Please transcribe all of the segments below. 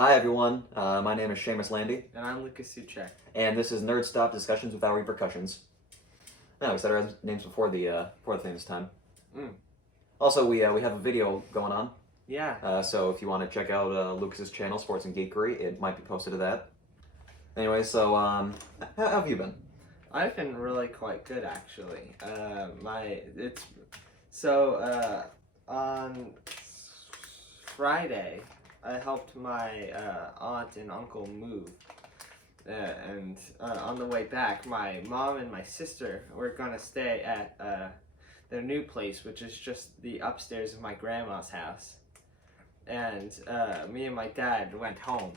Hi everyone, my name is Shamus Landy, And I'm Lucas Suchek. and this is Nerdstop Discussions Without Repercussions. No, we said our names before the thing this time. Also, we have a video going on. Yeah. So if you want to check out Lucas's channel, Sports and Geekery, it might be posted to that. Anyway, so how have you been? I've been really quite good actually. On Friday, I helped my aunt and uncle move. And on the way back, my mom and my sister were gonna stay at their new place, which is just the upstairs of my grandma's house. And me and my dad went home.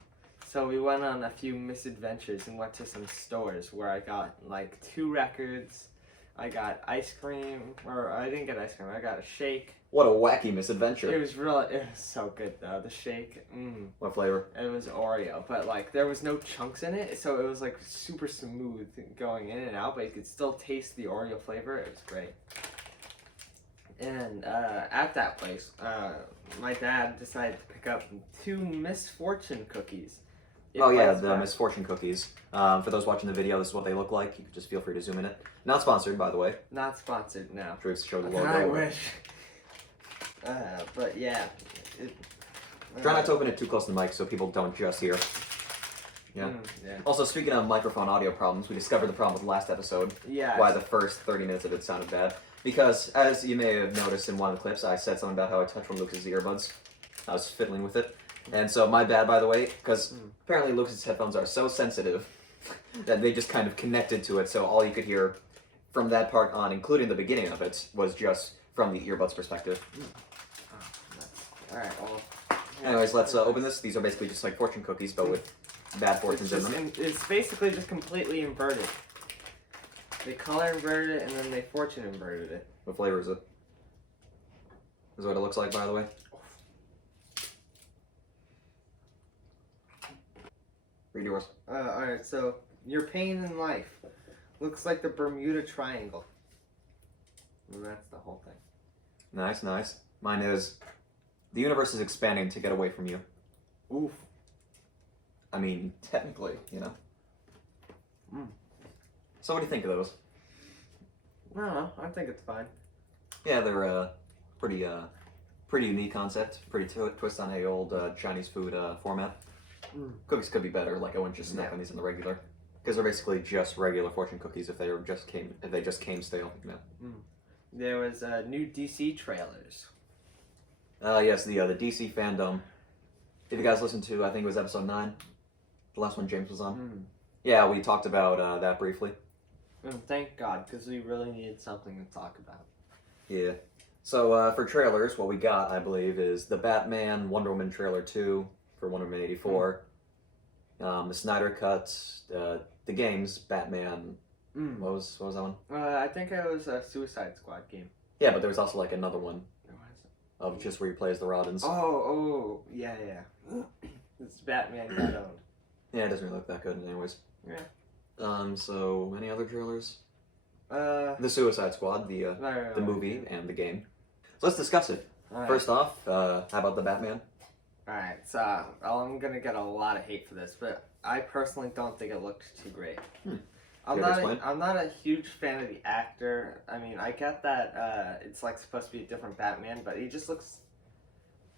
So we went on a few misadventures and went to some stores where I got like 2 records. I got ice cream, or I didn't get ice cream, I got a shake. What a wacky misadventure. It was so good though, the shake. What flavor? It was Oreo, but like there was no chunks in it, so it was like super smooth going in and out, but you could still taste the Oreo flavor. It was great. And at that place, my dad decided to pick up 2 Misfortune cookies. The Misfortune cookies. For those watching the video, this is what they look like. You can just feel free to zoom in it. Not sponsored, by the way. Not sponsored, no. Drew's show the logo. I wish. But yeah. Try not to open it too close to the mic so people don't just hear. Yeah. Also, speaking of microphone audio problems, we discovered the problem with the last episode. Yeah. Why the first 30 minutes of it sounded bad. Because, as you may have noticed in one of the clips, I said something about how I touched one of Lucas's earbuds. I was fiddling with it. And so, my bad, by the way, because apparently Lucas's headphones are so sensitive that they just kind of connected to it, so all you could hear from that part on, including the beginning of it, was just from the earbuds perspective. Alright, well... Anyways, let's open this. These are basically just like fortune cookies, but with bad fortunes in them. It's basically just completely inverted. They color inverted it, and then they fortune inverted it. What flavor is it? This is what it looks like, by the way. Read yours. Alright, so, your pain in life looks like the Bermuda Triangle. And that's the whole thing. Nice, nice. Mine is, the universe is expanding to get away from you. Oof. I mean, technically, you know. So what do you think of those? I don't know. I think it's fine. Yeah, they're pretty unique concept. Pretty twist on a old Chinese food format. Cookies could be better. Like I wouldn't just snack on these in the regular, because they're basically just regular fortune cookies if they just came stale. You know. There was new DC trailers. Yes, the DC FanDome. If you guys listened to, I think it was episode 9, the last one James was on. Yeah, we talked about that briefly. Thank God, because we really needed something to talk about. Yeah. So for trailers, what we got, I believe, is the Batman Wonder Woman trailer 2 for Wonder Woman 84, the Snyder Cut, the games Batman. What was that one? I think it was a Suicide Squad game. Yeah, but there was also like another one of just where he plays the Robins. Yeah. It's Batman got owned. Yeah, it doesn't really look that good anyways. Yeah. So any other trailers? The Suicide Squad, the movie and the game. So let's discuss it. First off, how about the Batman? Alright, so I'm gonna get a lot of hate for this, but I personally don't think it looked too great. I'm not a huge fan of the actor. I mean, I get that it's like supposed to be a different Batman, but he just looks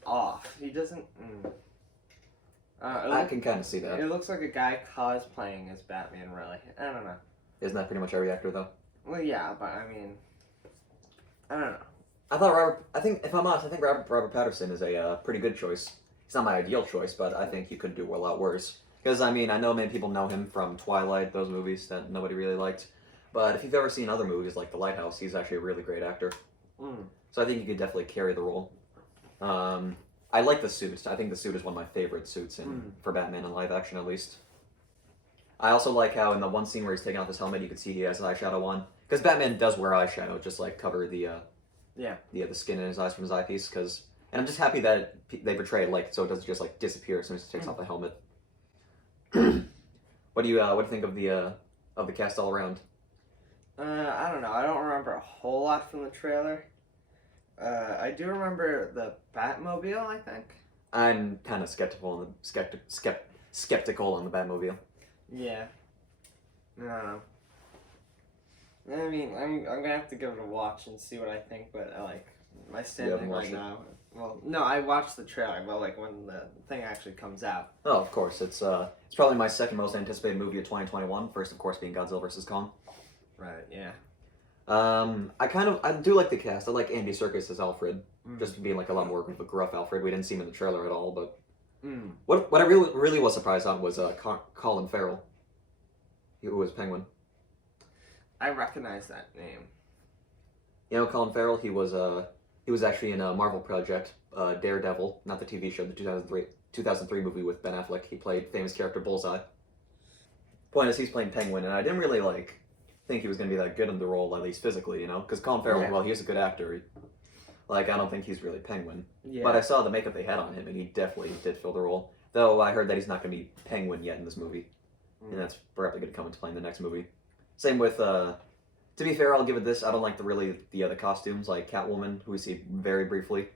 off. He doesn't. I can kind of see that. It looks like a guy cosplaying as Batman, really. I don't know. Isn't that pretty much every actor, though? Well, yeah, but I mean, I don't know. I think if I'm honest, I think Robert Pattinson is a pretty good choice. He's not my ideal choice, but I think he could do a lot worse. Because, I mean, I know many people know him from Twilight, those movies that nobody really liked. But if you've ever seen other movies like The Lighthouse, he's actually a really great actor. So I think he could definitely carry the role. I like the suit. I think the suit is one of my favorite suits for Batman in live action, at least. I also like how in the one scene where he's taking off his helmet, you can see he has eyeshadow on. Because Batman does wear eyeshadow, just like cover the skin in his eyes from his eyepiece. And I'm just happy that they portray it like so it doesn't just like disappear as soon as he takes off the helmet. What do you think of the cast all around? I don't know. I don't remember a whole lot from the trailer. I do remember the Batmobile, I think. I'm kind of skeptical on the Batmobile. Yeah. I don't know. I mean, I'm gonna have to give it a watch and see what I think, but like my standing right now. Well, no, I watched the trailer, but like when the thing actually comes out. Oh, of course, it's probably my second most anticipated movie of 2021. First, of course, being Godzilla vs. Kong. Right. Yeah. I do like the cast. I like Andy Serkis as Alfred, just being like a lot more of a gruff Alfred. We didn't see him in the trailer at all, but what I really was surprised on was Colin Farrell, who was Penguin. I recognize that name. You know, Colin Farrell. He was actually in a Marvel project, Daredevil, not the TV show, the 2003 movie with Ben Affleck. He played famous character Bullseye. Point is, he's playing Penguin, and I didn't really think he was going to be that good in the role, at least physically, you know? Because Colin Farrell, well, he's a good actor. I don't think he's really Penguin. Yeah. But I saw the makeup they had on him, and he definitely did fill the role. Though I heard that he's not going to be Penguin yet in this movie. And that's probably going to come into play in the next movie. Same with, to be fair, I'll give it this. I don't like the other costumes, like Catwoman, who we see very briefly.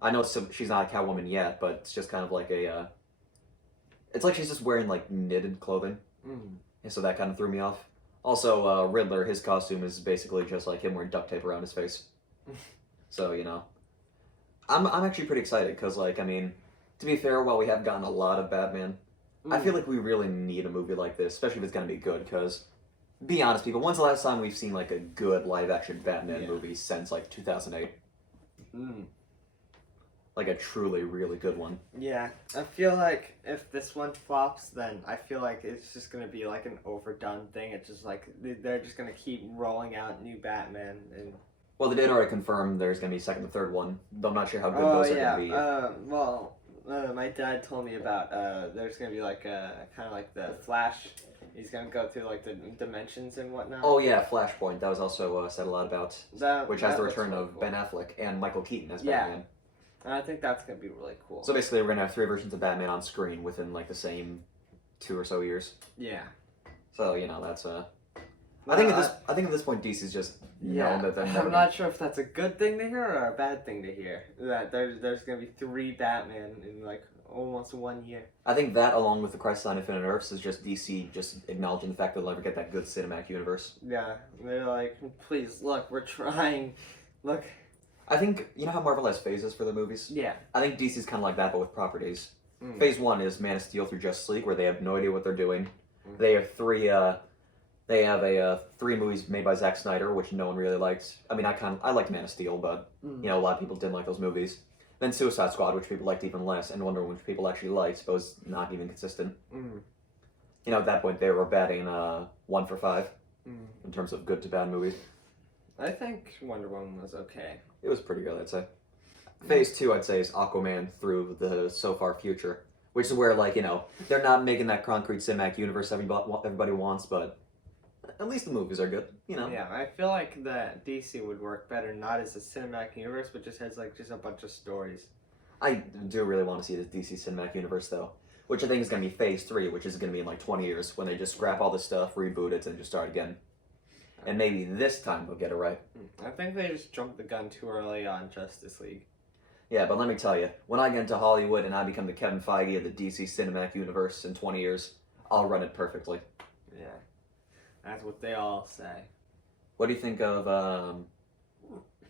I know she's not a Catwoman yet, but it's just kind of like it's like she's just wearing, like, knitted clothing. And so that kind of threw me off. Also, Riddler, his costume is basically just like him wearing duct tape around his face. So, you know. I'm actually pretty excited, because, like, I mean, to be fair, while we have gotten a lot of Batman, I feel like we really need a movie like this, especially if it's going to be good, because, be honest, people, when's the last time we've seen, like, a good live-action Batman movie since, like, 2008? Like a truly, really good one. Yeah, I feel like if this one flops, then I feel like it's just gonna be like an overdone thing. It's just like they're just gonna keep rolling out new Batman and. Well, they did already confirm there's gonna be a second and third one, though I'm not sure how good those are gonna be. My dad told me about there's gonna be like kind of like the Flash. He's gonna go through like the dimensions and whatnot. Oh yeah, Flashpoint. That was also said a lot about, which has the return of cool. Ben Affleck and Michael Keaton as Batman. And I think that's going to be really cool. So basically, we're going to have 3 versions of Batman on screen within, like, the same 2 or so years. Yeah. So, you know, that's, I think at this point, DC's just known that they're I'm not sure if that's a good thing to hear or a bad thing to hear. That there's going to be 3 Batman in, like, almost 1 year. I think that, along with the Crisis on Infinite Earths, is just DC just acknowledging the fact that they'll never get that good cinematic universe. Yeah. They're like, please, look, we're trying. Look. I think, you know how Marvel has phases for their movies? Yeah. I think DC's kind of like that, but with properties. Phase 1 is Man of Steel through Justice League, where they have no idea what they're doing. They have 3 movies made by Zack Snyder, which no one really liked. I mean, I liked Man of Steel, but, you know, a lot of people didn't like those movies. Then Suicide Squad, which people liked even less, and Wonder Woman, which people actually liked, but was not even consistent. You know, at that point, they were batting 1 for 5 in terms of good to bad movies. I think Wonder Woman was okay. It was pretty good, I'd say. Phase 2, I'd say, is Aquaman through the so far future, which is where, like, you know, they're not making that concrete cinematic universe everybody wants, but at least the movies are good, you know. Yeah, I feel like that DC would work better not as a cinematic universe, but just has, like, just a bunch of stories. I do really want to see this DC cinematic universe, though, which I think is going to be Phase 3, which is going to be in, like, 20 years, when they just scrap all this stuff, reboot it, and just start again. And maybe this time they'll get it right. I think they just jumped the gun too early on Justice League. Yeah, but let me tell you, when I get into Hollywood and I become the Kevin Feige of the DC Cinematic Universe in 20 years, I'll run it perfectly. Yeah, that's what they all say. What do you think of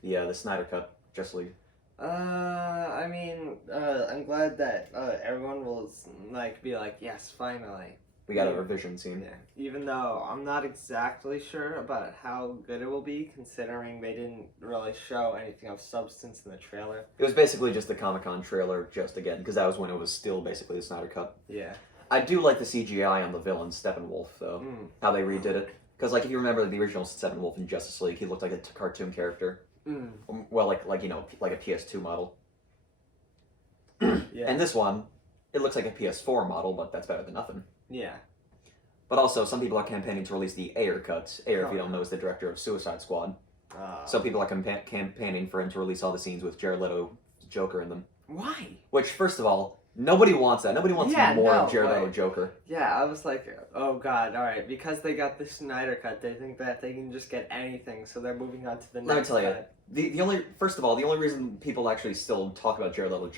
the Snyder Cut, Justice League? I mean, I'm glad that everyone will like be like, yes, finally. We got a revision scene. Yeah. Even though I'm not exactly sure about how good it will be, considering they didn't really show anything of substance in the trailer. It was basically just the Comic-Con trailer, just again, because that was when it was still basically the Snyder Cut. Yeah. I do like the CGI on the villain, Steppenwolf, though. How they redid it. Because, like, if you remember the original Steppenwolf in Justice League, he looked like a cartoon character. Well, like you know, like a PS2 model. Yeah. And this one, it looks like a PS4 model, but that's better than nothing. Yeah. But also, some people are campaigning to release the Ayer cut. Ayer, if you don't know, is the director of Suicide Squad. So people are campaigning for him to release all the scenes with Jared Leto, Joker in them. Why? Which, first of all, Nobody wants that. Nobody wants more of Jared but- Leto Joker. Yeah, I was like, oh god, alright. Because they got the Snyder Cut, they think that they can just get anything, so they're moving on to the next Let me tell you, cut. the only reason people actually still talk about Jared Leto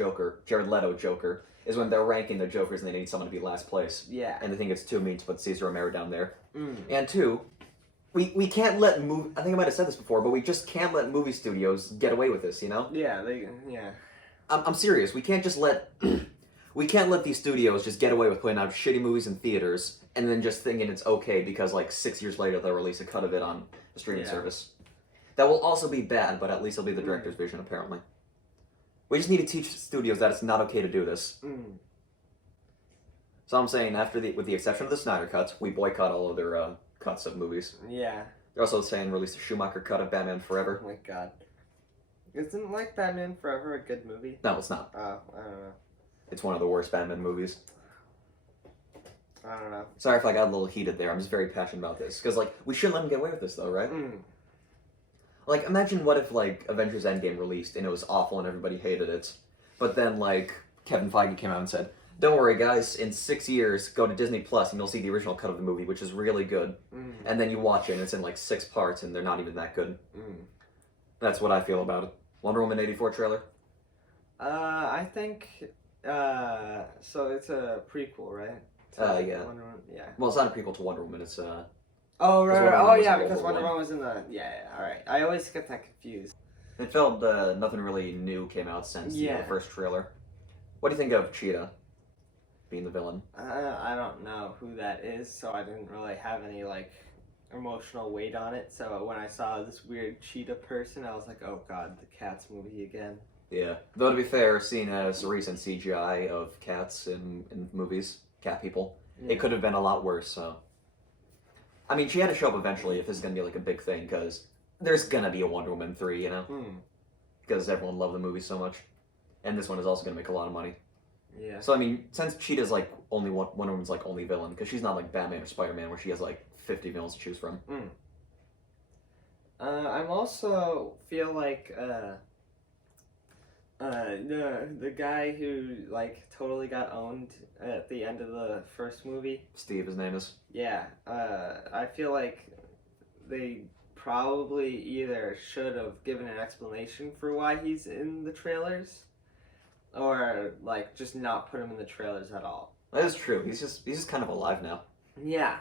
Joker, is when they're ranking their Jokers and they need someone to be last place. Yeah. And they think it's too mean to put Cesar Romero down there. Mm. And two, we can't let I think I might have said this before, but we just can't let movie studios get away with this, you know? Yeah, I'm serious. We can't just let we can't let these studios just get away with putting out shitty movies in theaters and then just thinking it's okay because like 6 years later they'll release a cut of it on the streaming service. That will also be bad, but at least it'll be the director's vision apparently. We just need to teach studios that it's not okay to do this. Mm. So I'm saying with the exception of the Snyder cuts, we boycott all other cuts of movies. Yeah. They're also saying release the Schumacher cut of Batman Forever. Oh my god. Isn't like Batman Forever a good movie? No, it's not. Oh, I don't know. It's one of the worst Batman movies. I don't know. Sorry if I got a little heated there. I'm just very passionate about this. Because, like, we shouldn't let him get away with this, though, right? Mm. Like, imagine what if, like, Avengers Endgame released and it was awful and everybody hated it. But then, like, Kevin Feige came out and said, don't worry, guys, in 6 years, go to Disney Plus and you'll see the original cut of the movie, which is really good. Mm. And then you watch it and it's in, like, 6 parts and they're not even that good. Mm. That's what I feel about it. Wonder Woman 84 trailer? I think, so it's a prequel, right? Yeah. Wonder Woman, yeah. Well, it's not a prequel to Wonder Woman, it's, Oh, Wonder right, Woman oh was yeah, in World because War Wonder One. Woman was in the, yeah, alright. I always get that confused. It felt nothing really new came out since the first trailer. What do you think of Cheetah being the villain? I don't know who that is, so I didn't really have any, like, emotional weight on it. So when I saw this weird cheetah person, I was like, oh god, the Cats movie again. Yeah. Though to be fair, seeing as recent CGI of cats in movies, cat people, it could have been a lot worse, so. I mean, she had to show up eventually if this is going to be like a big thing, because there's going to be a Wonder Woman 3, you know? Because everyone loved the movie so much. And this one is also going to make a lot of money. Yeah. So, I mean, since Cheetah's like Wonder Woman's like only villain, because she's not like Batman or Spider-Man where she has like 50 villains to choose from. I'm also feel like, the guy who, like, totally got owned at the end of the first movie. Steve, his name is. Yeah, I feel like they probably either should have given an explanation for why he's in the trailers, or, like, just not put him in the trailers at all. That is true. He's just kind of alive now. Yeah,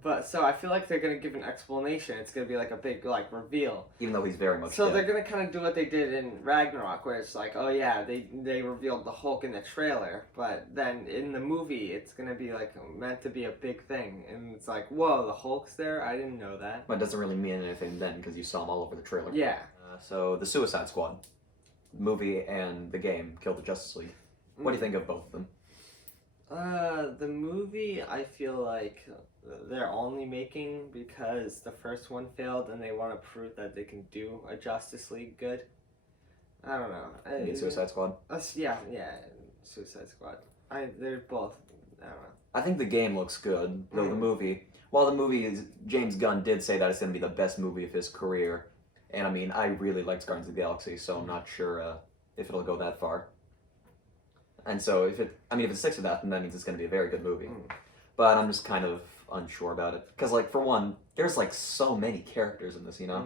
but so I feel like they're gonna give an explanation. It's gonna be like a big, like, reveal. Even though he's very much So dead. they're gonna kind of do what they did in Ragnarok, where it's like, oh yeah, they revealed the Hulk in the trailer, but then in the movie it's gonna be like meant to be a big thing, and it's like, whoa, the Hulk's there? I didn't know that. But it doesn't really mean anything then because you saw him all over the trailer. Yeah. So the Suicide Squad movie and the game, Kill the Justice League. What do you think of both of them? The movie, I feel like they're only making because the first one failed and they want to prove that they can do a Justice League good. I don't know. You mean Suicide Squad? Yeah, Suicide Squad. They're both, I don't know. I think the game looks good, though the movie... Well, the movie is... James Gunn did say that it's going to be the best movie of his career. And I mean, I really liked Guardians of the Galaxy, so I'm not sure if it'll go that far. And so if it sticks to that, then that means it's going to be a very good movie. But I'm just kind of unsure about it. Because, like, for one, there's, like, so many characters in this, you know?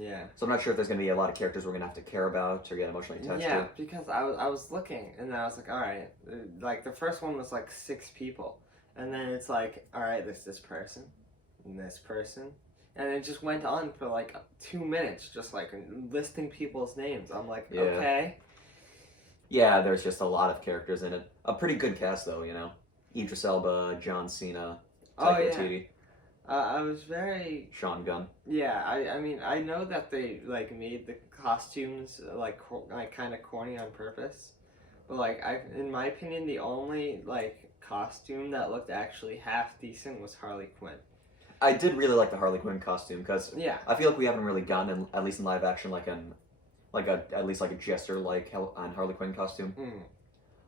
Yeah. So I'm not sure if there's going to be a lot of characters we're going to have to care about or get emotionally attached to. Yeah, because I was looking, and then I was like, alright, like, the first one was, like, 6 people. And then it's like, alright, there's this person, and this person. And it just went on for, like, 2 minutes, just, like, listing people's names. I'm like, okay. Yeah, there's just a lot of characters in it. A pretty good cast, though, you know? Idris Elba, John Cena, Taika Waititi. I was very... Sean Gunn. Yeah, I mean, I know that they, like, made the costumes, like kind of corny on purpose. But, like, in my opinion, the only, like, costume that looked actually half decent was Harley Quinn. I did really like the Harley Quinn costume, because I feel like we haven't really gotten, at least in live action, at least a jester on Harley Quinn costume.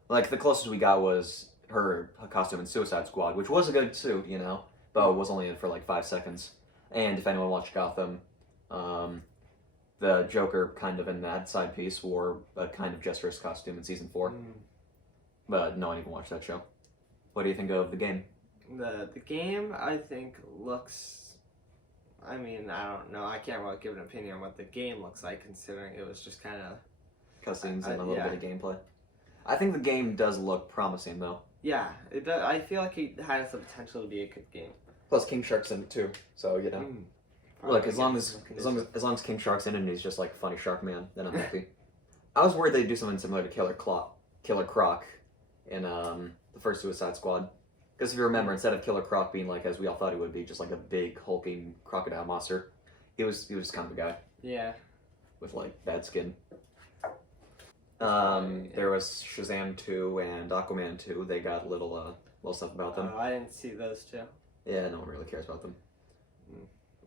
Like, the closest we got was her costume in Suicide Squad, which was a good suit, you know, but was only in for like 5 seconds. And if anyone watched Gotham, the Joker kind of in that side piece wore a kind of jester's costume in season 4. but no one even watched that show. What do you think of the game? The game, I think, looks... I mean, I don't know. I can't really give an opinion on what the game looks like, considering it was just kind of... Cutscenes and a little bit of gameplay. I think the game does look promising, though. Yeah, it does. I feel like it has the potential to be a good game. Plus, King Shark's in it, too, so, you know. Look, as long as King Shark's in it and he's just like funny Shark Man, then I'm happy. I was worried they'd do something similar to Killer Croc in the first Suicide Squad. Because if you remember, instead of Killer Croc being like, as we all thought he would be, just like a big hulking crocodile monster, he was kind of a guy. Yeah. With like bad skin. There was Shazam 2 and Aquaman 2. They got little stuff about them. Oh, I didn't see those two. Yeah, no one really cares about them.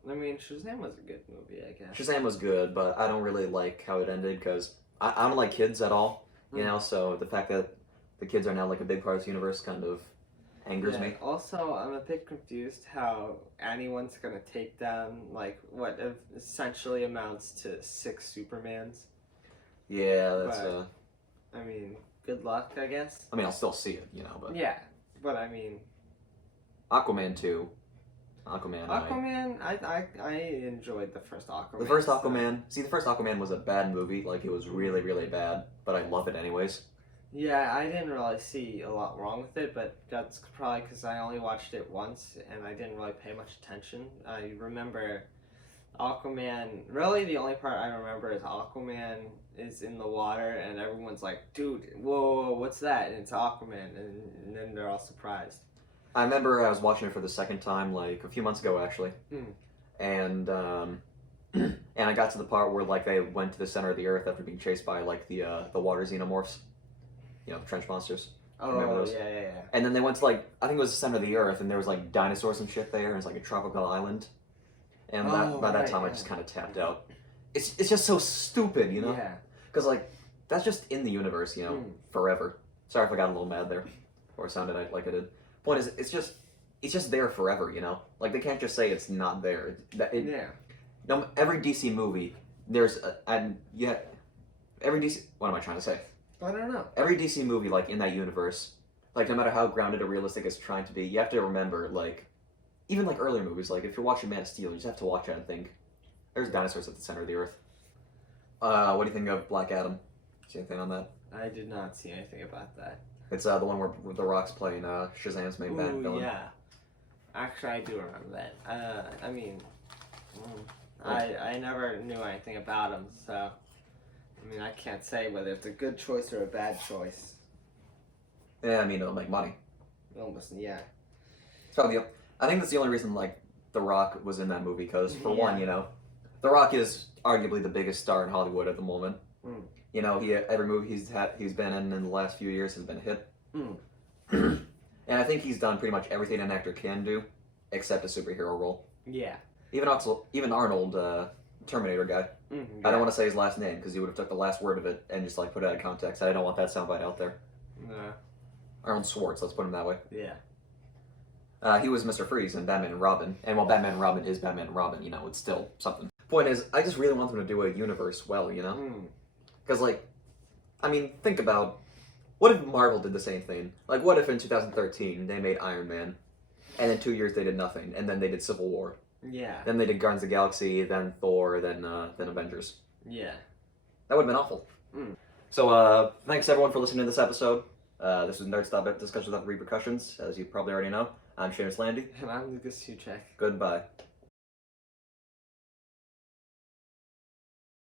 I mean, Shazam was a good movie, I guess. Shazam was good, but I don't really like how it ended because I don't like kids at all, you know, so the fact that the kids are now like a big part of this universe kind of angers me. Also, I'm a bit confused how anyone's gonna take down, like, what essentially amounts to 6 Supermans. Yeah, that's, I mean, good luck, I guess. I mean, I'll still see it, you know, but... Yeah, but I mean... Aquaman 2. Aquaman, I enjoyed the first Aquaman. The first Aquaman was a bad movie, like, it was really, really bad, but I love it anyways. Yeah, I didn't really see a lot wrong with it, but that's probably because I only watched it once, and I didn't really pay much attention. I remember Aquaman, really the only part I remember is Aquaman is in the water, and everyone's like, dude, whoa, what's that? And it's Aquaman, and then they're all surprised. I remember I was watching it for the second time, like, a few months ago, actually. And, and I got to the part where, like, they went to the center of the earth after being chased by, like, the water xenomorphs. You know, the trench monsters. Oh, yeah. And then they went to, like, I think it was the center of the earth, and there was, like, dinosaurs and shit there, and it was, like, a tropical island. And by that time, I just kind of tapped out. It's just so stupid, you know? Yeah. Because, like, that's just in the universe, you know, forever. Sorry if I got a little mad there, or sounded like I did. Point is, it's just there forever, you know? Like, they can't just say it's not there. No, every DC movie, there's every DC, what am I trying to say? I don't know. Every DC movie, like, in that universe, like, no matter how grounded or realistic it's trying to be, you have to remember, like, even, like, earlier movies, like, if you're watching Man of Steel, you just have to watch it and think, there's dinosaurs at the center of the earth. What do you think of Black Adam? See anything on that? I did not see anything about that. It's the one where The Rock's playing Shazam's main bad villain. Yeah. Actually, I do remember that. I mean, I never knew anything about him, so... I mean, I can't say whether it's a good choice or a bad choice. Yeah, I mean, it'll make money. Almost, yeah. So I think that's the only reason, like, The Rock was in that movie, because, for one, you know, The Rock is arguably the biggest star in Hollywood at the moment. You know, every movie he's been in the last few years has been a hit. And I think he's done pretty much everything an actor can do, except a superhero role. Yeah. Even Arnold, Terminator guy. I don't want to say his last name, because he would have took the last word of it and just, like, put it out of context. I don't want that soundbite out there. Arnold Schwartz, let's put him that way. Yeah. He was Mr. Freeze in Batman and Robin. And while Batman and Robin is Batman and Robin, you know, it's still something. Point is, I just really want them to do a universe well, you know? Because, like, I mean, think about, what if Marvel did the same thing? Like, what if in 2013 they made Iron Man, and in 2 years they did nothing, and then they did Civil War? Yeah. Then they did Guardians of the Galaxy, then Thor, then Avengers. Yeah. That would have been awful. So, thanks everyone for listening to this episode. This was Nerdstop Discussions Without Repercussions, as you probably already know. I'm Shamus Landy. And I'm Lucas Huchek. Goodbye.